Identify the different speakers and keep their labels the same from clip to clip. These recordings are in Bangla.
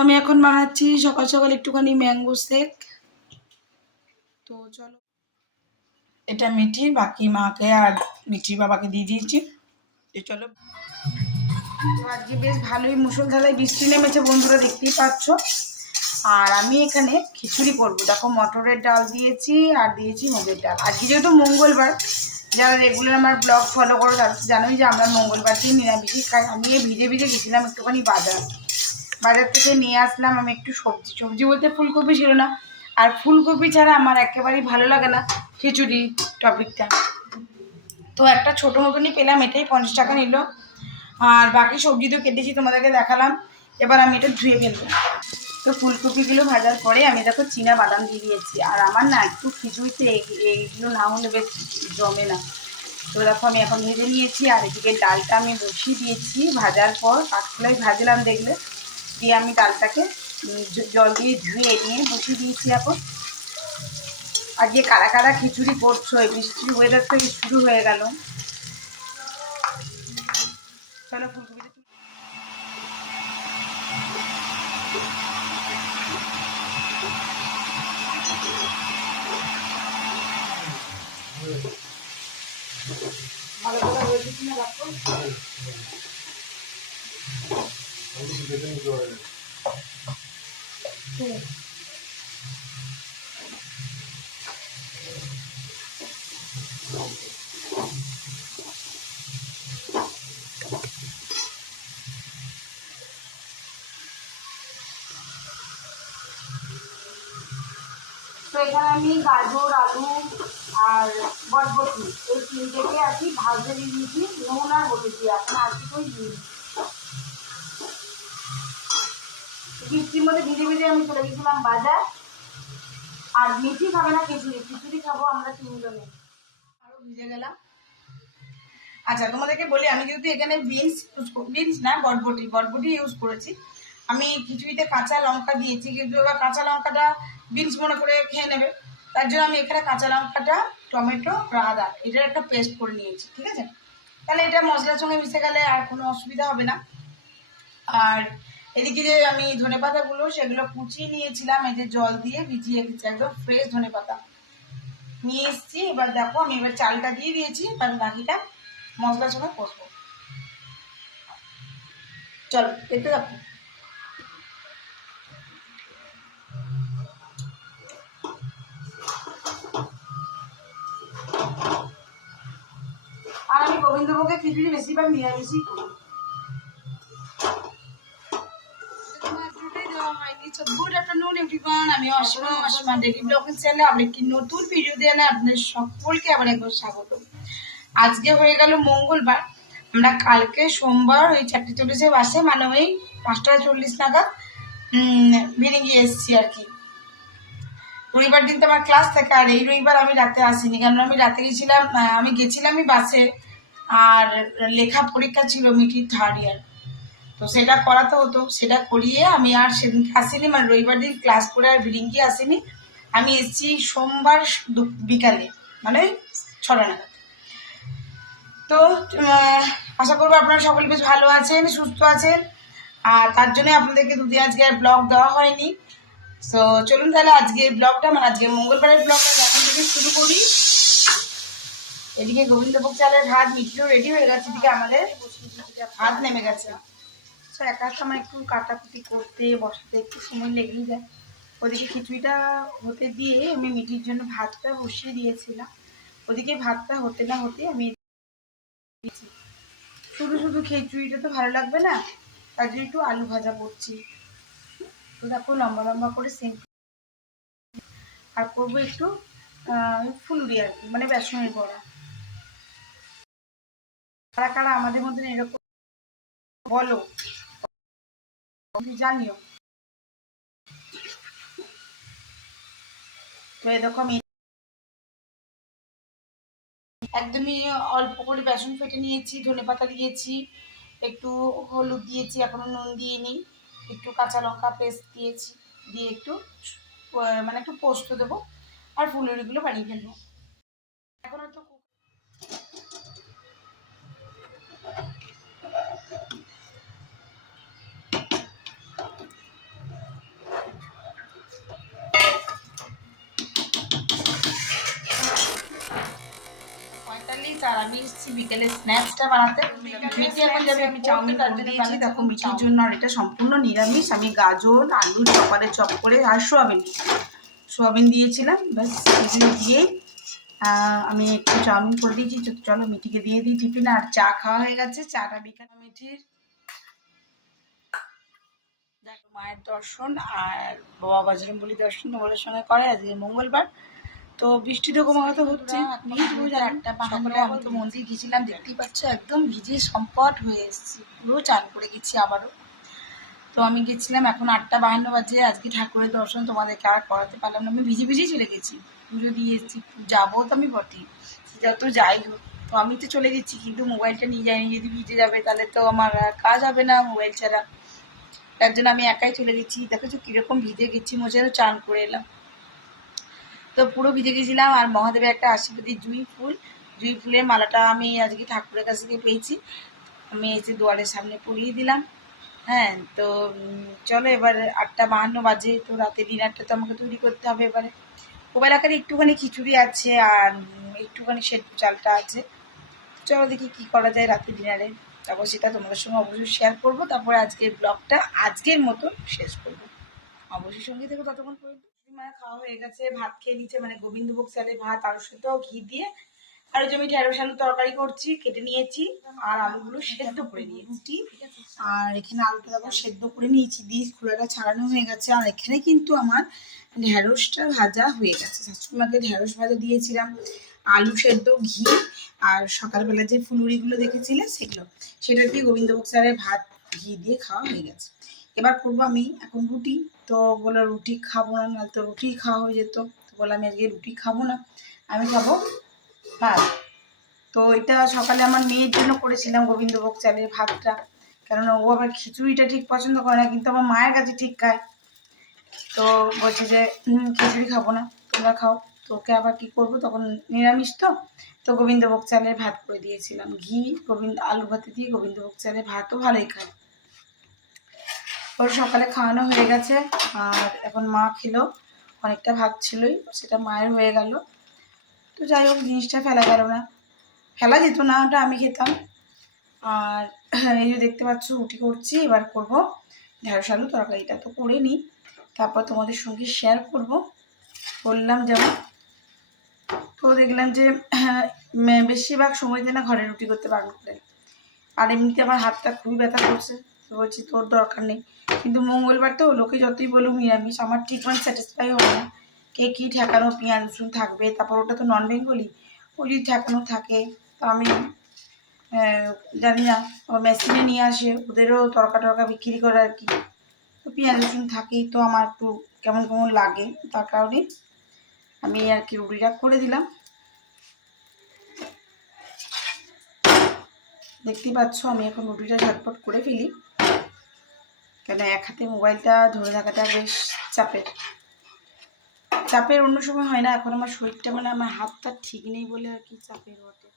Speaker 1: আমি এখন বানাচ্ছি সকাল সকাল একটুখানি ম্যাঙ্গো শেক। তো চলো। এটা মিঠি, বাকি মাকে আর মিঠি বাবাকে দিয়ে দিয়েছি। তো চলো। তো আজকে বেশ ভালোই মুসলধারায় বৃষ্টি নেমেছে বন্ধুরা, দেখতেই পাচ্ছ। আর আমি এখানে খিচুড়ি করব। দেখো মটরের ডাল দিয়েছি আর দিয়েছি মুগের ডাল। আজকে যেহেতু মঙ্গলবার, যারা রেগুলার আমার ব্লগ ফলো করো তারা জানোই যে আমরা মঙ্গলবার দিন নিরামিষই খাই। আমি ভিজে ভিজে গেছিলাম একটুখানি বাজার। বাজার থেকে নিয়ে আসলাম, আমি একটু সবজি সবজি বলতে ফুলকপি ছিল না। আর ফুলকপি ছাড়া আমার একেবারেই ভালো লাগে না খিচুড়ি টপিকটা। তো একটা ছোটো মতনই পেলাম, এটাই পঞ্চাশ টাকা নিল। আর বাকি সবজি তো কেটেছি, তোমাদেরকে দেখালাম। এবার আমি এটা ধুয়ে ফেলব। তো ফুলকপিগুলো ভাজার পরে আমি দেখো চীনা বাদাম দিয়ে দিয়েছি। আর আমার না একটু খিচুড়িতে এই- এইগুলো না হলে বেশ জমে না। তো দেখো আমি এখন ভেজে নিয়েছি, আর এদিকে ডালটা আমি বসিয়ে দিয়েছি ভাজার পর। কাঠখোলাই ভাজলাম দেখলে। দিয়ে আমি ডালটাকে জল দিয়ে ধুয়ে নিয়ে বসিয়ে দিয়েছি এখন। আর যে কারা কারা খিচুড়ি করছ? এই বৃষ্টির ওয়েদার তো শুরু হয়ে গেল। ভালো করে হয়েছে কিনা রাখো হুম। তো এখানে আমি গাজর, আলু আর বটবটি এই তিনটেকে আর কি ভাজতে দিয়ে দিয়েছি নুন আর দিয়ে এখন আর কিছুই দিই বৃষ্টির মধ্যে ভিজে ভিজে আমি চলে গেছিলাম বাজার। আর মিঠি খাবে না, খিচুড়ি। খিচুড়ি খাব আমরা তিনজনে। আরও ভিজে গেলাম। আচ্ছা তোমাদেরকে বলি, আমি যেহেতু এখানে বিনস ইউজ বিনস না বটবটি বটবটি ইউজ করেছি। আমি খিচুড়িতে কাঁচা লঙ্কা দিয়েছি, কিন্তু এবার কাঁচা লঙ্কাটা বিনস মনে করে খেয়ে নেবে। তার জন্য আমি এখানে কাঁচা লঙ্কাটা, টমেটো, আদা, এটার একটা পেস্ট করে নিয়েছি, ঠিক আছে? তাহলে এটা মশলার সঙ্গে মিশে গেলে আর কোনো অসুবিধা হবে না। আর এদিকে যে আমি ধনে পাতাগুলো, সেগুলো কুচিয়ে নিয়েছিলাম যে জল দিয়ে ভিজিয়ে রেখেছি একদম ফ্রেশ ধনে পাতা। নিয়ে এসেছি, এবার দেখো আমি এবার চালটা দিয়ে দিয়েছি, এবার বাকিটা মশলার সঙ্গে কষবো। চলো, দেখতে দেখো আর আমি গোবিন্দভোগের খিচুড়ি বেশিরভাগ নিরামিষই করি। নতুন সকলকে আবার একবার আজকে হয়ে গেল মঙ্গলবার। আমরা কালকে সোমবার বাসে মানে ওই পাঁচটা চল্লিশ নাগাদ আর কি। রবিবার দিন তো আমার ক্লাস থাকে আর এই রবিবার আমি রাতে আসিনি। কেন আমি রাতে গেছিলাম আমি গেছিলামই বাসে। আর লেখা পরীক্ষা ছিল মিটির থার্ড ইয়ার তো সেটা করাতে হতো, সেটা করিয়ে আমি আর সেদিনকে আসিনি মানে রবিবার দিন ক্লাস করে আর ভিডিংকে আসিনি। আমি এসেছি সোমবার বিকালে মানে ছটা নাগাদ। তো আশা করব আপনারা সকলে বেশ ভালো আছেন, সুস্থ আছেন। আর তার জন্য আপনাদেরকে দুদিন আজকে আর ব্লগ দেওয়া হয়নি। তো চলুন তাহলে আজকে ব্লগটা মানে আজকে মঙ্গলবারের ব্লগটা এখন থেকে শুরু করি। এদিকে গোবিন্দভোগ চালের ভাত মিষ্টিও রেডি হয়ে গেছে, এদিকে আমাদের ভাত নেমে গেছে। তো একা সময় একটু কাটাকুটি করতে, বসাতে একটু সময় লেগেই যায়। ওদিকে খিচুড়িটা হতে দিয়ে আমি মিঠির জন্য ভাতটা বসিয়ে দিয়েছিলাম। ওদিকে ভাতটা হতে না হতে আমি শুধু শুধু খিচুড়িটা তো ভালো লাগবে না, তার জন্য একটু আলু ভাজা করছি। তো দেখো, লম্বা লম্বা করে সেম আর করব একটু ফুলুরি আর কি মানে বেসনের বড়া। কারা কারা আমাদের মতন এরকম বলো একদমই অল্প করে বেসন ফেটে নিয়েছি, ধনে পাতা দিয়েছি, একটু হলুদ দিয়েছি, এখনও নুন দিয়ে নিই একটু কাঁচা লঙ্কা পেস্ট দিয়েছি, দিয়ে একটু মানে একটু পোস্ত দেবো আর ফুলুরিগুলো বানিয়ে ফেলব। এখন হয়তো আমি এসেছি বিকেলে স্ন্যাক্সটা বানাতে। মিটি এখন যাবে
Speaker 2: আমি চাউমিন দিয়েছি দেখো মিঠির জন্য আর এটা সম্পূর্ণ নিরামিষ। আমি গাজর আলু চপারে চপ করে আর সোয়াবিন। সোয়াবিন দিয়েছিলাম ব্যাস এগুলো আহ, আমি একটু চাউমিন করে দিয়েছি। চলো মিঠিকে দিয়ে দিই টিফিন। আর চা খাওয়া হয়ে গেছে চাটা বিকাল মিঠির। দেখো মায়ের দর্শন আর বাবা বজরঙ্গলি দর্শন ওদের সঙ্গে করে আজকে মঙ্গলবার। তো বৃষ্টি তো ক্রমাগত হচ্ছে
Speaker 1: সকালে আমি তো মন্দির গেছিলাম দেখতেই পাচ্ছ একদম ভিজে সম্পট হয়ে এসেছি। পুরো চান করে গেছি আবারও। তো আমি গেছিলাম এখন আটটা বাহান্ন বাজে আজকে ঠাকুরের দর্শন তোমাদেরকে আর করাতে পারলাম না। আমি ভিজে ভিজেই চলে গেছি পুজো দিয়ে এসেছি। যাব তো আমি বটেই যত যাই হোক। তো আমি তো চলে গেছি কিন্তু মোবাইলটা নিয়ে যাইনি। যদি ভিজে যাবে তাহলে তো আমার কাজ হবে না মোবাইল ছাড়া। তার জন্য আমি একাই চলে গেছি। দেখেছ কীরকম ভিজে গেছি হচ্ছে চান করে এলাম। তো পুরো ভিজে গেছিলাম আর মহাদেবের একটা আশীর্বাদী জুঁই ফুল। জুঁই ফুলের মালাটা আমি আজকে ঠাকুরের কাছ থেকে পেয়েছি। আমি এই যে দুয়ারের সামনে পরিয়ে দিলাম। হ্যাঁ তো চলো এবার আটটা বাহান্ন বাজে, তো রাতে ডিনারটা তো আমাকে তৈরি করতে হবে এবারে। মোবাইল আকারে একটুখানি খিচুড়ি আছে আর একটুখানি সেদ্ধ চালটা আছে। চলো দেখি কি করা যায় রাতে ডিনারে। তারপর সেটা তোমাদের সঙ্গে অবশ্যই শেয়ার করব। তারপরে আজকের ব্লগটা আজকের মতন শেষ করব। অবশ্যই সঙ্গে থেকে ততক্ষণ পর্যন্ত। মায়ের খাওয়া হয়ে গেছে, ভাত খেয়ে নিচ্ছে মানে গোবিন্দভোগ চালের ভাত আলু সেদ্ধ ঘি দিয়ে। আর জমি ঢেঁড়স আলু তরকারি করছি, কেটে নিয়েছি, আর আলুগুলো সেদ্ধ করে নিয়েছি। আর এখানে আলুটা তারপর সেদ্ধ করে নিয়েছি, দিয়ে খোলাটা ছাড়ানো হয়ে গেছে। আর এখানে কিন্তু আমার ঢেঁড়সটা ভাজা হয়ে গেছে। শাশুড়িমাকে ঢেঁড়স ভাজা দিয়েছিলাম, আলু সেদ্ধ, ঘি, আর সকালবেলা যে ফুলুরিগুলো দেখেছিলে সেগুলো। সেটা দিয়ে গোবিন্দভোগ চালের ভাত, ঘি দিয়ে খাওয়া হয়ে গেছে। এবার করব আমি এখন রুটি। তো বলল রুটি খাব না, নাহলে তো রুটি খাওয়া হয়ে যেত। তো বললাম আমি আজকে রুটি খাব না, আমি খাব ভাত তো এটা সকালে আমার মেয়ের জন্য করেছিলাম গোবিন্দভোগ চালের ভাতটা। কেননা ও আবার খিচুড়িটা ঠিক পছন্দ করে না, কিন্তু আমার মায়ের কাছে ঠিক খায়। তো বলছে যে খিচুড়ি খাব না, তোমরা খাও। তো ওকে আবার কি করব, তখন নিরামিষ তো। তো গোবিন্দভোগ চালের ভাত করে দিয়েছিলাম। ঘি, গোবিন্দ আলু ভাতে দিয়ে গোবিন্দভোগ চালের ভাতও ভালোই খায়। ওর সকালে খাওয়ানো হয়ে গেছে, আর এখন মা খেলো, অনেকটা ভাত ছিলই, সেটা মায়ের হয়ে গেল। তো যাই হোক, জিনিসটা ফেলা গেল না। ফেলা যেত না, ওটা আমি খেতাম। আর এই যে দেখতে পাচ্ছ, রুটি করছি, এবার করব ঢেঁড়স আলু তরকারিটা। তো করে নিই, তারপর তোমাদের সঙ্গে শেয়ার করব। বললাম যেমন, তো দেখলাম যে, বেশিরভাগ সময় সময়তে না ঘরে রুটি করতে বারণ করে আর এমনিতে আমার হাতটা খুবই ব্যথা করছে। তো বলছি, তোর দরকার নেই। কিন্তু মঙ্গলবার তো লোকে যতই বলুক নিরামিষ, আমার মানে স্যাটিসফাই হবে না। কে কী ঠেকানো পেঁয়াজ রসুন থাকবে? তারপর ওটা তো নন বেঙ্গলি ওই যদি ঠেকানো থাকে, তো আমি জানি না মেশিনে নিয়ে আসে, ওদেরও তরকা টরকা বিক্রি করে আর কি। তো পেঁয়াজ রসুন থাকেই তো আমার একটু কেমন কেমন লাগে, তার কারণে আমি আর কি রুটিটা করে দিলাম। দেখতেই পাচ্ছ, আমি এখন রুটিটা ঝটপট করে ফেলি। কেন এক হাতে মোবাইলটা ধরে থাকাটা বেশ চাপের। চাপের অন্য সময় হয় না, এখন আমার শরীরটা মানে আমার হাতটা ঠিক নেই বলে আর কি চাপের বটে।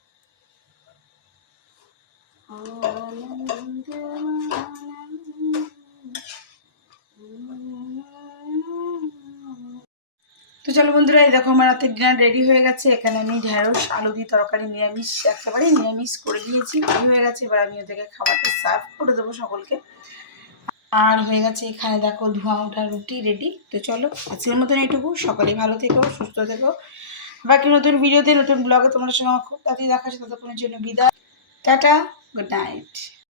Speaker 1: তো চলো বন্ধুরা, এই দেখো আমার রাতের ডিনার রেডি হয়ে গেছে। এখানে আমি ঢেঁড়স আলু দিয়ে তরকারি, নিরামিষ একেবারে নিরামিষ করে দিয়েছি হয়ে গেছে। এবার আমি ওদেরকে খাবারটা সার্ভ করে দেবো সকলকে। আর হয়ে গেছে এখানে দেখো ধোঁয়া ওঠা রুটি রেডি তো চলো, আজকের মতন এইটুকু। সকালে ভালো থেকো, সুস্থ থেকো। বাকি নতুন ভিডিওতে নতুন ব্লগে তোমাদের সঙ্গে খুব তাড়াতাড়ি দেখা হচ্ছে। ততক্ষণের জন্য বিদায়। Tata good night